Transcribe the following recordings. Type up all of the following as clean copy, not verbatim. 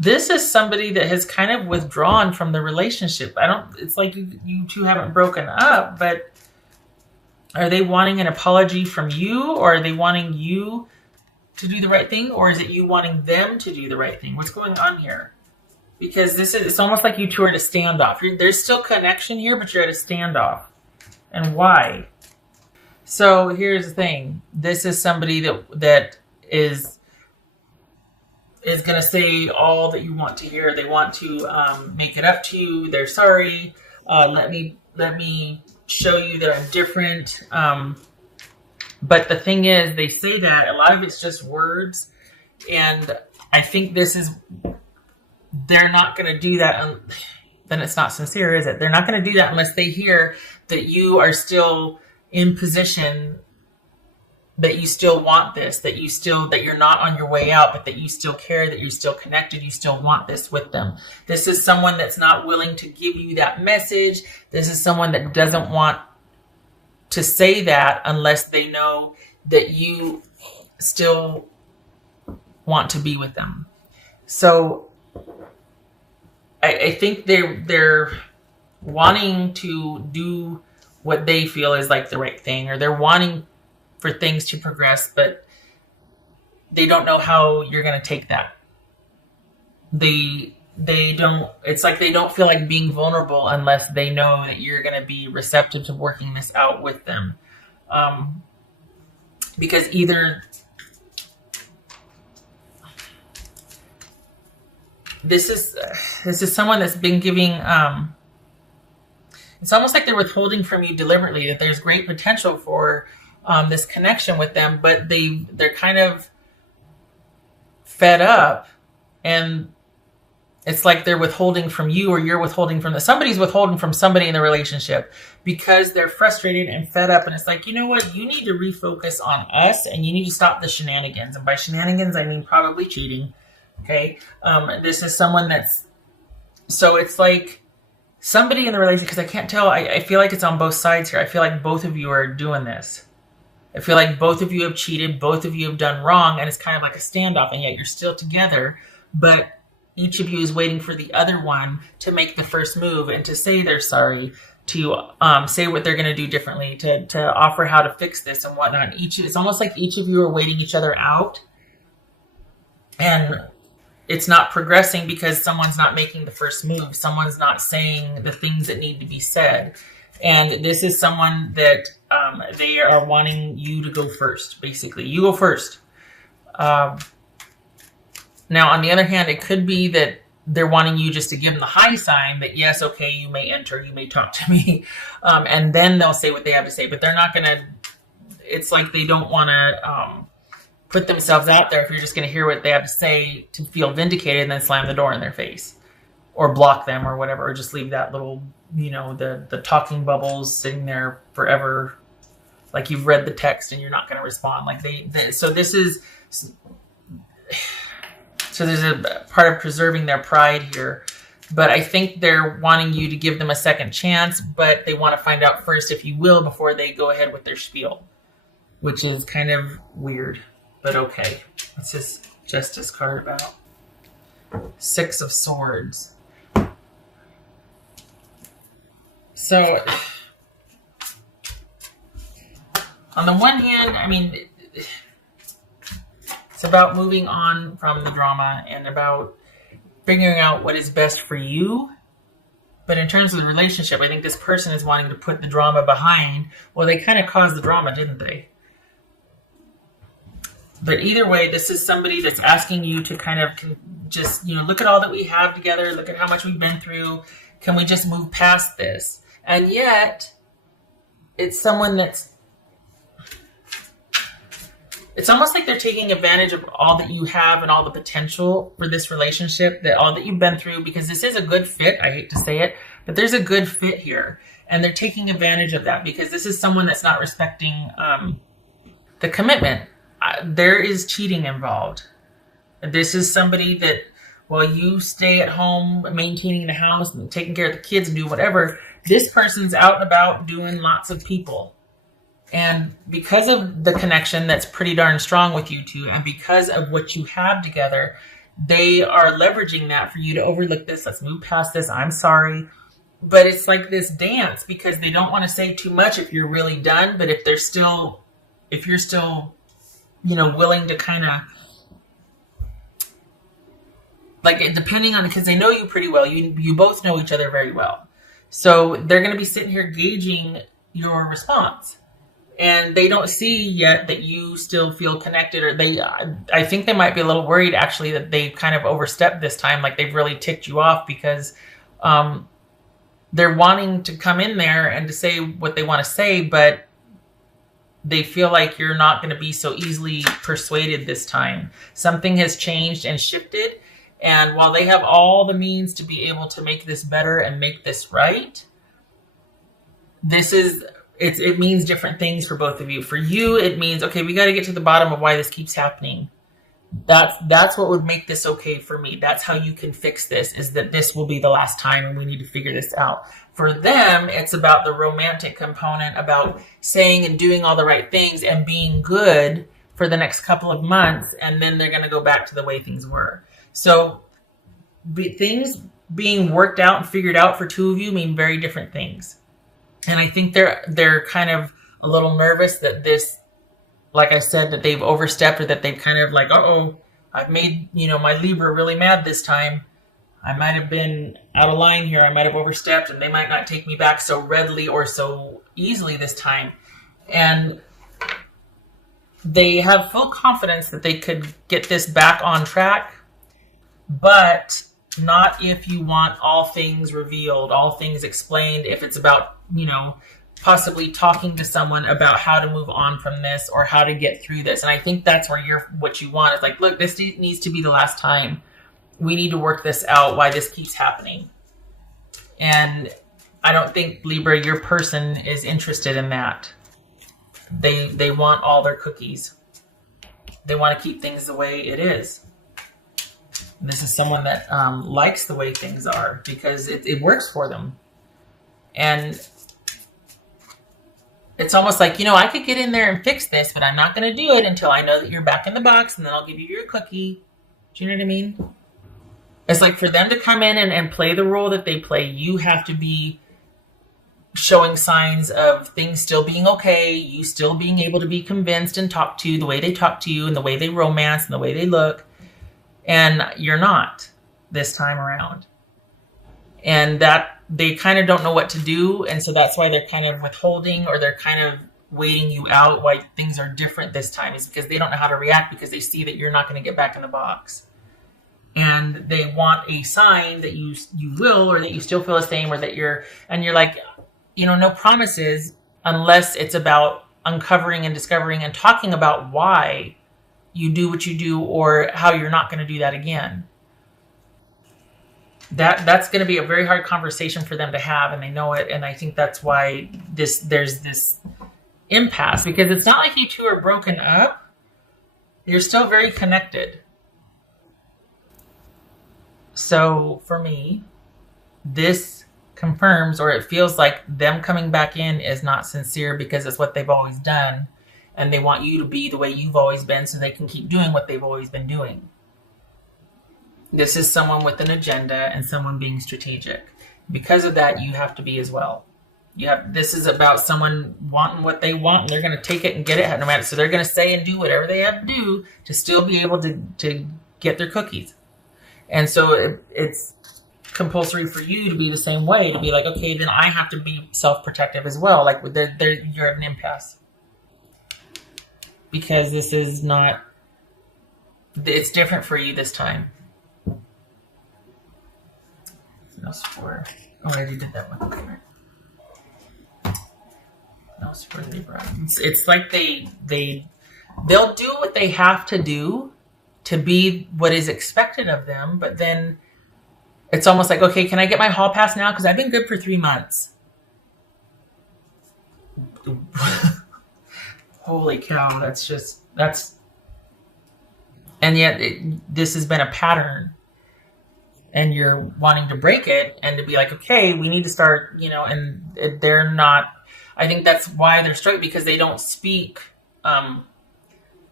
This is somebody that has kind of withdrawn from the relationship. It's like you two haven't broken up, but are they wanting an apology from you, or are they wanting you to do the right thing, or is it you wanting them to do the right thing? What's going on here? Because it's almost like you two are at a standoff. There's still connection here, but you're at a standoff. And why? So here's the thing. This is somebody that is going to say all that you want to hear. They want to make it up to you. They're sorry. Let me show you that I'm different. But the thing is, they say that a lot of it's just words, and I think they're not going to do that. Then it's not sincere, is it? They're not going to do that unless they hear that you are still in position, that you still want this, that you're not on your way out, but that you still care, that you're still connected, you still want this with them. This is someone that's not willing to give you that message. This is someone that doesn't want to say that unless they know that you still want to be with them. So I think they're wanting to do what they feel is like the right thing, or they're wanting for things to progress, but they don't know how you're going to take that. It's like they don't feel like being vulnerable unless they know that you're going to be receptive to working this out with them. Because either this is someone that's been giving, it's almost like they're withholding from you deliberately, that there's great potential for this connection with them, but they're kind of fed up, and it's like they're withholding from you, or you're withholding from somebody's withholding from somebody in the relationship because they're frustrated and fed up. And it's like, you know what? You need to refocus on us, and you need to stop the shenanigans. And by shenanigans, I mean probably cheating. Okay. This is someone so it's like somebody in the relationship, because I can't tell. I feel like it's on both sides here. I feel like both of you are doing this. I feel like both of you have cheated. Both of you have done wrong. And it's kind of like a standoff, and yet you're still together. But each of you is waiting for the other one to make the first move and to say they're sorry, to say what they're going to do differently, to offer how to fix this and whatnot. It's almost like each of you are waiting each other out, and it's not progressing because someone's not making the first move. Someone's not saying the things that need to be said. And this is someone that they are wanting you to go first, basically. You go first. Now, on the other hand, it could be that they're wanting you just to give them the high sign that, yes, okay, you may enter, you may talk to me, and then they'll say what they have to say. But they're not going to, it's like they don't want to put themselves out there if you're just going to hear what they have to say to feel vindicated and then slam the door in their face or block them or whatever, or just leave that little, the talking bubbles sitting there forever, like you've read the text and you're not going to respond. Like So there's a part of preserving their pride here. But I think they're wanting you to give them a second chance, but they want to find out first if you will before they go ahead with their spiel, which is kind of weird, but okay. What's this Justice card about? Six of Swords. So, on the one hand, I mean, it's about moving on from the drama and about figuring out what is best for you. But in terms of the relationship, I think this person is wanting to put the drama behind. Well, they kind of caused the drama, didn't they? But either way, this is somebody that's asking you to kind of just, look at all that we have together. Look at how much we've been through. Can we just move past this? And yet, it's someone it's almost like they're taking advantage of all that you have and all the potential for this relationship, that all that you've been through, because this is a good fit. I hate to say it, but there's a good fit here. And they're taking advantage of that because this is someone that's not respecting the commitment. There is cheating involved. This is somebody that, while you stay at home maintaining the house and taking care of the kids and do whatever, this person's out and about doing lots of people. And because of the connection that's pretty darn strong with you two, and because of what you have together, they are leveraging that for you to overlook this. Let's move past this. I'm sorry. But it's like this dance because they don't want to say too much if you're really done. But if you're still, willing to kind of, like, depending on, because they know you pretty well. You both know each other very well. So they're going to be sitting here gauging your response. And they don't see yet that you still feel connected, or I think they might be a little worried actually that they kind of overstepped this time. Like they've really ticked you off because they're wanting to come in there and to say what they want to say, but they feel like you're not going to be so easily persuaded this time. Something has changed and shifted. And while they have all the means to be able to make this better and make this right, it means different things for both of you. For you, it means, okay, we got to get to the bottom of why this keeps happening. That's what would make this okay for me. That's how you can fix this, is that this will be the last time and we need to figure this out. For them, it's about the romantic component, about saying and doing all the right things and being good for the next couple of months. And then they're going to go back to the way things were. So things being worked out and figured out for two of you mean very different things. And I think they're kind of a little nervous that this, like I said, that they've overstepped, or that they've kind of like, I've made, my Libra really mad this time. I might have been out of line here. I might have overstepped, and they might not take me back so readily or so easily this time. And they have full confidence that they could get this back on track, but not if you want all things revealed, all things explained. If it's about, possibly talking to someone about how to move on from this or how to get through this. And I think that's where what you want is like, look, this needs to be the last time. We need to work this out, why this keeps happening. And I don't think, Libra, your person is interested in that. They want all their cookies. They want to keep things the way it is. This is someone that likes the way things are because it works for them. And it's almost like, I could get in there and fix this, but I'm not going to do it until I know that you're back in the box, and then I'll give you your cookie. Do you know what I mean? It's like for them to come in and play the role that they play, you have to be showing signs of things still being okay, you still being able to be convinced and talk to the way they talk to you and the way they romance and the way they look. And you're not this time around. And that they kind of don't know what to do. And so that's why they're kind of withholding, or they're kind of waiting you out, why things are different this time, is because they don't know how to react, because they see that you're not going to get back in the box. And they want a sign that you will, or that you still feel the same, or that you're like, no promises unless it's about uncovering and discovering and talking about why you do what you do, or how you're not going to do that again. That's going to be a very hard conversation for them to have, and they know it. And I think that's why there's this impasse, because it's not like you two are broken up. You're still very connected. So for me, this confirms, or it feels like them coming back in is not sincere, because it's what they've always done. And they want you to be the way you've always been, so they can keep doing what they've always been doing. This is someone with an agenda and someone being strategic. Because of that, you have to be as well. This is about someone wanting what they want, and they're going to take it and get it no matter. So they're going to say and do whatever they have to do to still be able to get their cookies. And so it's compulsory for you to be the same way, to be like, okay, then I have to be self-protective as well. Like you're at an impasse. Because this is not, it's different for you this time. No score. Oh, I already did that one. Okay. No score, Libra. It's like they'll do what they have to do to be what is expected of them, but then it's almost like, okay, can I get my hall pass now? Because I've been good for 3 months. Holy cow, and yet this has been a pattern, and you're wanting to break it and to be like, okay, we need to start, and they're not. I think that's why they're struggling, because they don't speak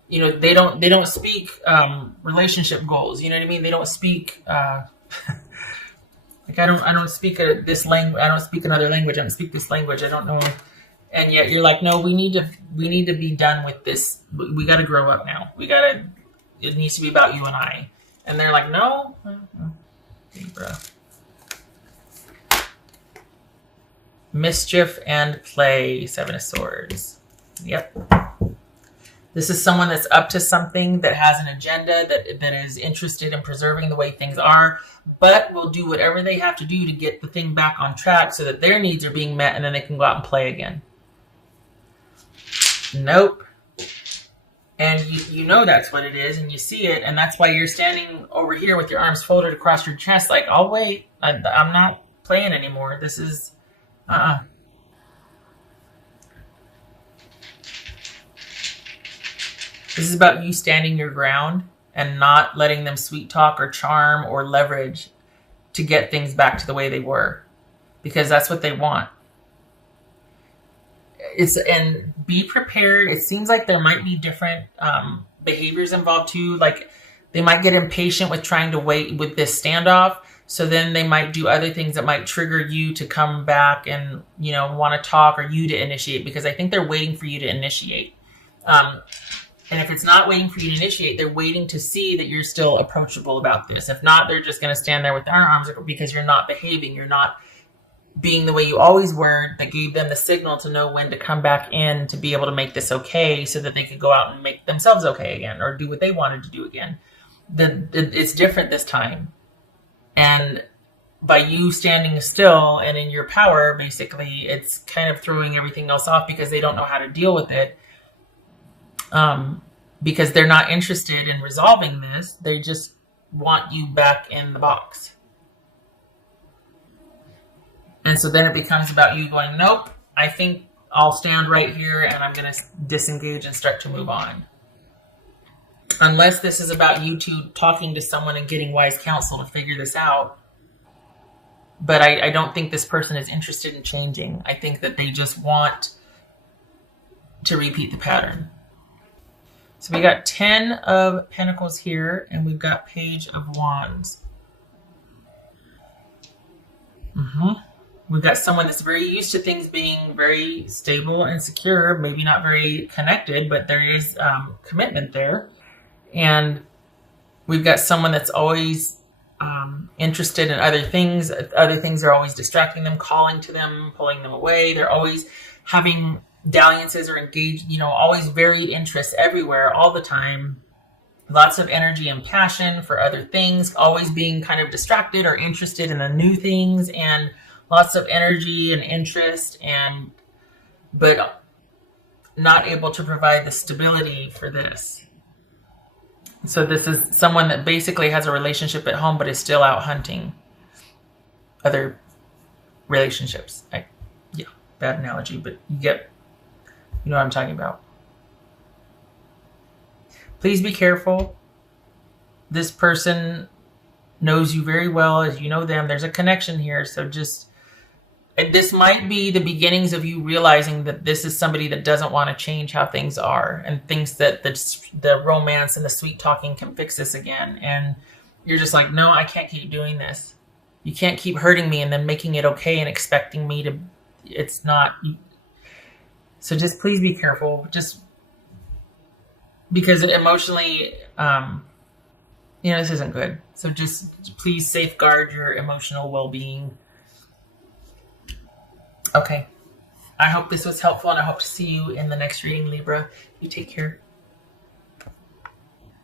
you know, they don't speak relationship goals. You know what I mean? They don't speak like I don't speak this language. I don't speak another language. I don't speak this language. I don't know. And yet you're like, no, we need to be done with this. We got to grow up now. It needs to be about you and I. And they're like, no. Libra. Mischief and play, Seven of Swords. Yep. This is someone that's up to something, that has an agenda, that is interested in preserving the way things are, but will do whatever they have to do to get the thing back on track so that their needs are being met and then they can go out and play again. Nope. And you know that's what it is, and you see it, and that's why you're standing over here with your arms folded across your chest like, I'll wait. I'm not playing anymore. This is... This is about you standing your ground and not letting them sweet talk or charm or leverage to get things back to the way they were, because that's what they want. And be prepared. It seems like there might be different behaviors involved too. Like they might get impatient with trying to wait with this standoff. So then they might do other things that might trigger you to come back and, you know, want to talk, or you to initiate, because I think they're waiting for you to initiate. And if it's not waiting for you to initiate, they're waiting to see that you're still approachable about this. If not, they're just going to stand there with their arms because you're not behaving. You're not being the way you always were, that gave them the signal to know when to come back in to be able to make this okay, so that they could go out and make themselves okay again, or do what they wanted to do again. It's different this time. And by you standing still and in your power, basically, it's kind of throwing everything else off because they don't know how to deal with it. Because they're not interested in resolving this. They just want you back in the box. And so then it becomes about you going, nope, I think I'll stand right here and I'm going to disengage and start to move on. Unless this is about you two talking to someone and getting wise counsel to figure this out. But I don't think this person is interested in changing. I think that they just want to repeat the pattern. So we got 10 of Pentacles here, and we've got Page of Wands. We've got someone that's very used to things being very stable and secure, maybe not very connected, but there is commitment there. And we've got someone that's always interested in other things. Other things are always distracting them, calling to them, pulling them away. They're always having dalliances or engaged, you know, always varied interests everywhere, all the time. Lots of energy and passion for other things, always being kind of distracted or interested in the new things, and lots of energy and interest, but not able to provide the stability for this. So this is someone that basically has a relationship at home, but is still out hunting other relationships. Yeah, bad analogy, but you know what I'm talking about. Please be careful. This person knows you very well as you know them. There's a connection here. So this might be the beginnings of you realizing that this is somebody that doesn't want to change how things are and thinks that the romance and the sweet talking can fix this again. And you're just like, no, I can't keep doing this. You can't keep hurting me and then making it okay and expecting me to, it's not. So just please be careful. Just because emotionally, this isn't good. So just please safeguard your emotional well-being. Okay. I hope this was helpful, and I hope to see you in the next reading, Libra. You take care.